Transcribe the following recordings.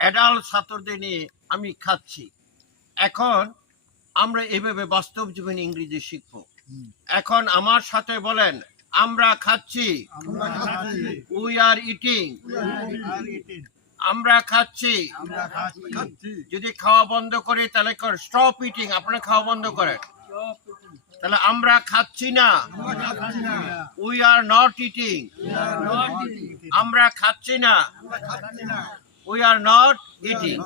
Adult ছাত্রদের নিয়ে আমি খাচ্ছি। এখন আমরা এভাবে বাস্তব জীবনে ইংরেজি শিখব। এখন আমার সাথে বলেন, আমরা খাচ্ছি। We are eating. আমরা খাচ্ছি। যদি খাওয়া বন্ধ করি তাহলে স্টপ ইটিং, আপনারা খাওয়া বন্ধ করেন। তাহলে আমরা খাচ্ছি না। We are not eating. আমরা খাচ্ছি না। We are not eating.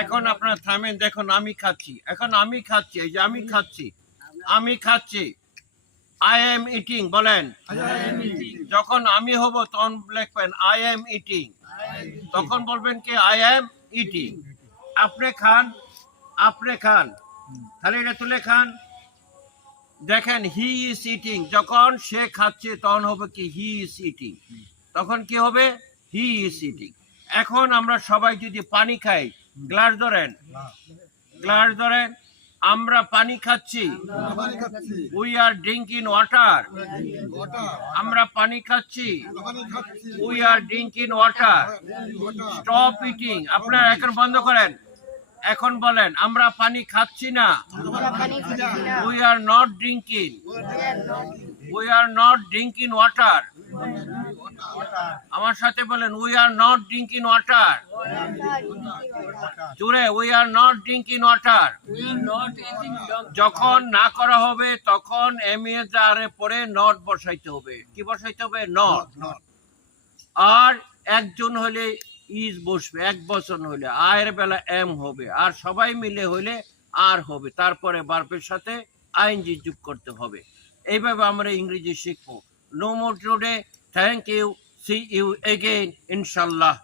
এখন আপনারা থামেন, দেখুন আমি খাচ্ছি। এখন আমি খাচ্ছি, এই যে আমি খাচ্ছি, আমি খাচ্ছি। আই এম ইটিং বলেন। যখন আমি হব তখন লিখবেন আই এম ইটিং, তখন বলবেন কি আই এম ইটিং। আপনি খান, আপনি খান, তাহলে এটা তুলে খান। দেখেন হি ইজ ইটিং, যখন সে খাচ্ছে তখন হবে কি হি ইজ ইটিং, তখন কি হবে হি ইজ ইটিং। এখন আমরা সবাই যদি পানি খাই, গ্লাস ধরেন, গ্লাস ধরেন, আমরা পানি খাচ্ছি। We are drinking water. আমরা পানি খাচ্ছি। We are drinking water. Stop eating, আপনারা এখন বন্ধ করেন। এখন বলেন আমরা পানি খাচ্ছি না। We are not drinking. We are not drinking water. আমার সাথে বলেন we are not drinking water. জুড়ে we are not drinking water. যখন না করা হবে তখন এমএজারে পরে নট বসাইতে হবে। কি বসাইতে হবে? নট। আর একজন হলে ইজ বসবে, এক বচন হলে আয়ের বেলা এম হবে, আর সবাই মিলে হলে আর হবে, তারপরে ভার্বের সাথে আইএনজি যোগ করতে হবে। এইভাবে আমরা ইংরেজি শিখবো। No more today, thank you, see you again ইনশাল্লাহ।